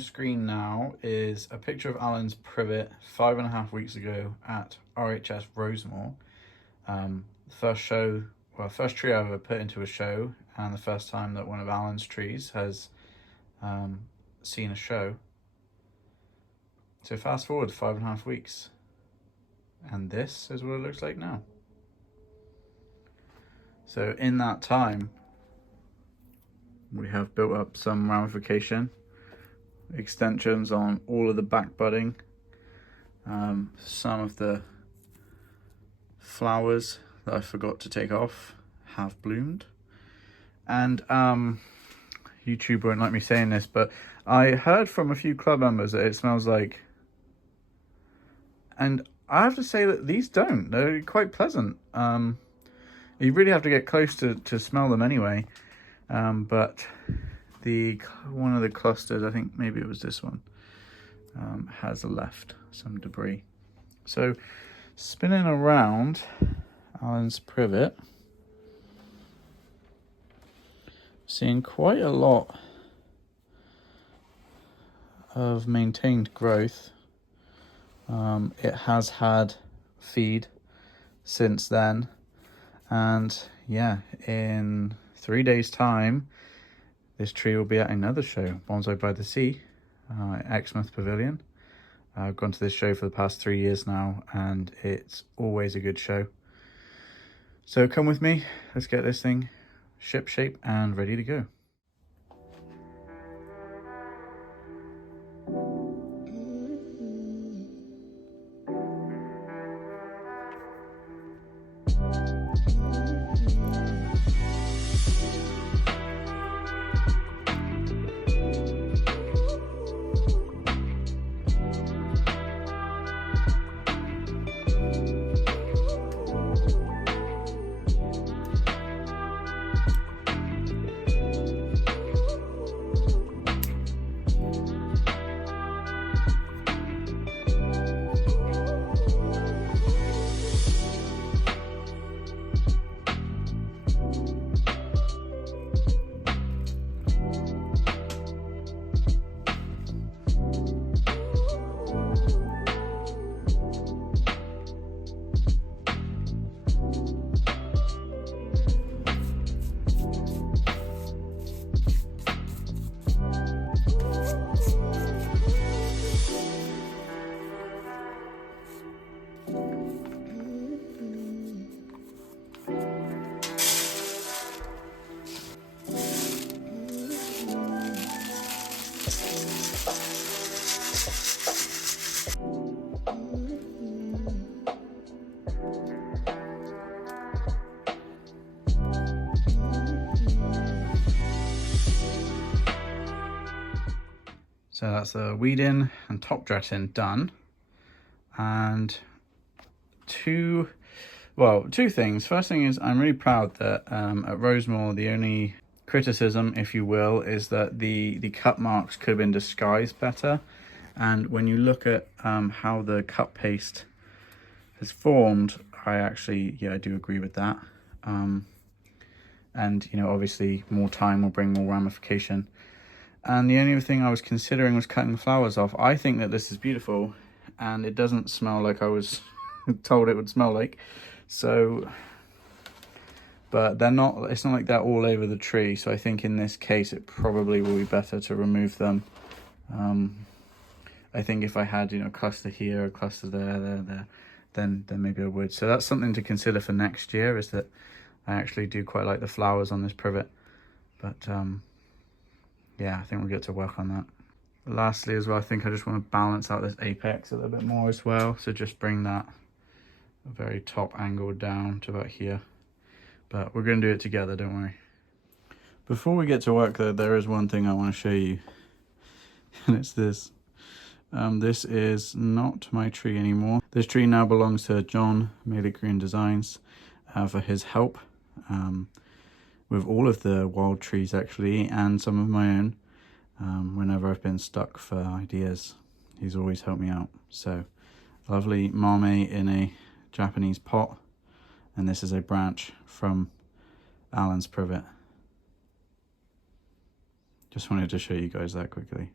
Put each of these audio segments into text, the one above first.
your screen now is a picture of Alan's privet 5.5 weeks ago at RHS Rosemore. The first show, well, first tree I've ever put into a show, and the first time that one of Alan's trees has seen a show. So fast forward 5.5 weeks, and this is what it looks like now. So in that time, we have built up some ramification, extensions on all of the back budding. Some of the flowers that I forgot to take off have bloomed. And YouTube won't like me saying this, but I heard from a few club members that it smells like, and I have to say that these don't. They're quite pleasant. You really have to get close to smell them anyway. But one of the clusters, I think maybe it was this one, has left some debris. So spinning around Alan's privet, seeing quite a lot of maintained growth. It has had feed since then, and yeah, in 3 days time this tree will be at another show, Bonsai by the Sea, Exmouth Pavilion. I've gone to this show for the past 3 years now, and it's always a good show. So come with me, let's get this thing ship shape and ready to go. So that's the weeding and top dressing done. And two things. First thing is, I'm really proud that at Rosemore, the only criticism, if you will, is that the cut marks could have been disguised better. And when you look at how the cut paste has formed, I do agree with that. And obviously more time will bring more ramification. And the only other thing I was considering was cutting the flowers off. I think that this is beautiful, and it doesn't smell like I was told it would smell like. So, but they're not, it's not like they're all over the tree. So I think in this case, it probably will be better to remove them. I think if I had, a cluster here, a cluster there, then maybe I would. So that's something to consider for next year, is that I actually do quite like the flowers on this privet. But, yeah, I think we'll get to work on that. Lastly as well, I think I just want to balance out this apex a little bit more as well. So just bring that very top angle down to about here. But we're going to do it together, don't worry. Before we get to work though, there is one thing I want to show you. And it's this. This is not my tree anymore. This tree now belongs to John, Mailer Green Designs, for his help. With all of the wild trees actually, and some of my own. Whenever I've been stuck for ideas, he's always helped me out. So, lovely mame in a Japanese pot, and this is a branch from Alan's privet. Just wanted to show you guys that quickly.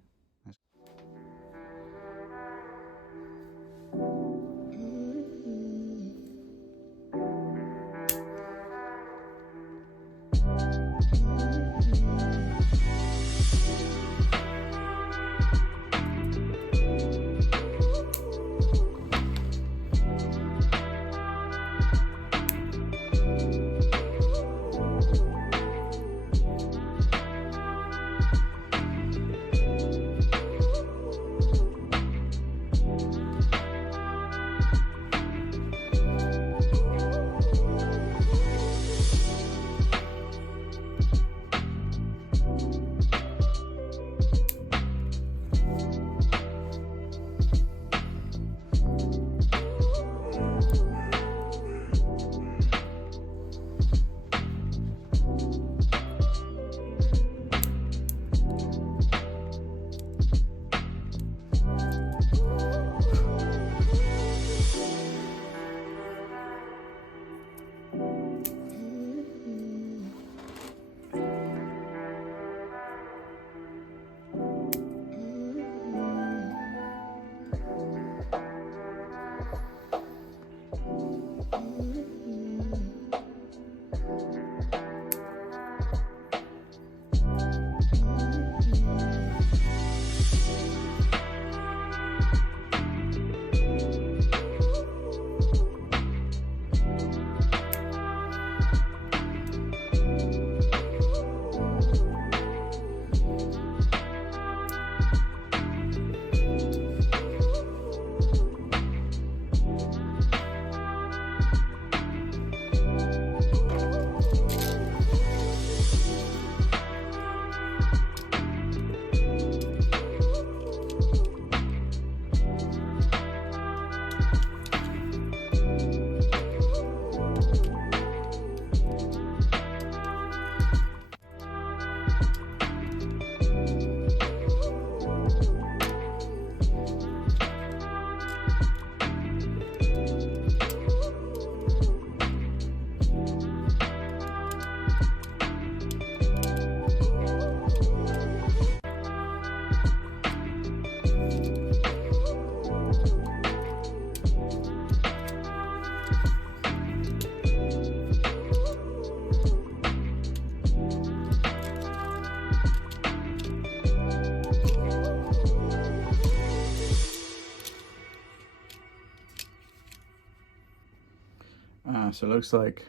So it looks like,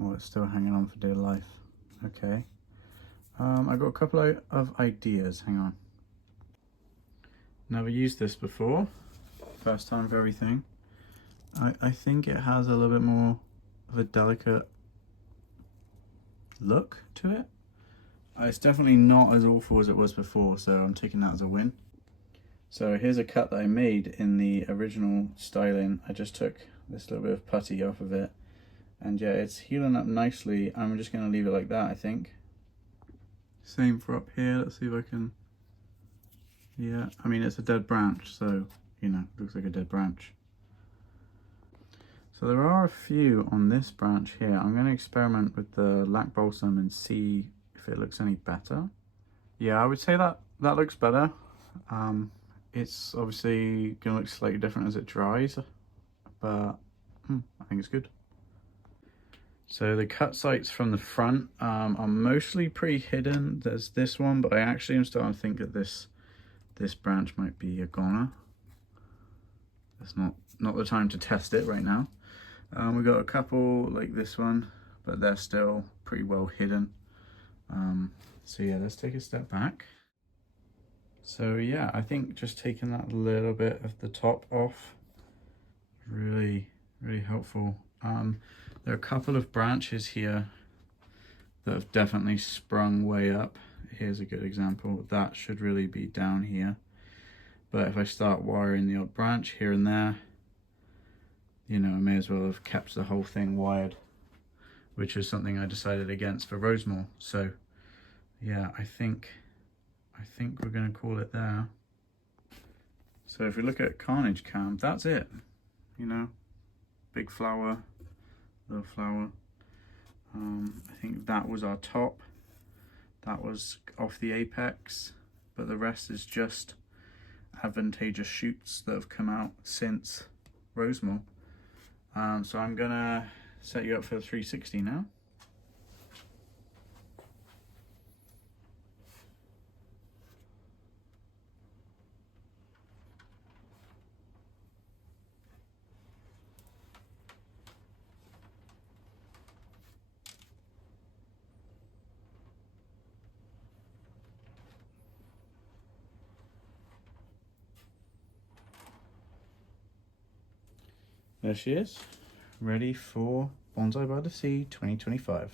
oh, it's still hanging on for dear life. Okay. I've got a couple of ideas, hang on. Never used this before. First time for everything. I think it has a little bit more of a delicate look to it. It's definitely not as awful as it was before, so I'm taking that as a win. So here's a cut that I made in the original styling. I just took this little bit of putty off of it, and yeah, it's healing up nicely. I'm just going to leave it like that, I think. Same for up here. Let's see if I can, yeah, I mean, it's a dead branch, so, you know, looks like a dead branch. So there are a few on this branch here. I'm going to experiment with the lac balsam and see if it looks any better. Yeah, I would say that looks better. It's obviously going to look slightly different as it dries, but I think it's good. So the cut sites from the front are mostly pretty hidden. There's this one, but I actually am starting to think that this branch might be a goner. It's not the time to test it right now. We've got a couple like this one, but they're still pretty well hidden. So yeah, let's take a step back. So yeah, I think just taking that little bit of the top off, really helpful. There are a couple of branches here that have definitely sprung way up. Here's a good example. That should really be down here. But if I start wiring the odd branch here and there, you know, I may as well have kept the whole thing wired, which is something I decided against for Rosemore. So yeah, I think we're going to call it there. So if we look at Carnage Cam, that's it. You know, big flower, little flower. I think that was our top. That was off the apex, but the rest is just advantageous shoots that have come out since Rosemore. So I'm gonna set you up for the 360 now. There she is, ready for Bonsai by the Sea 2025.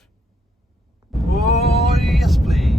Oh, yes, please.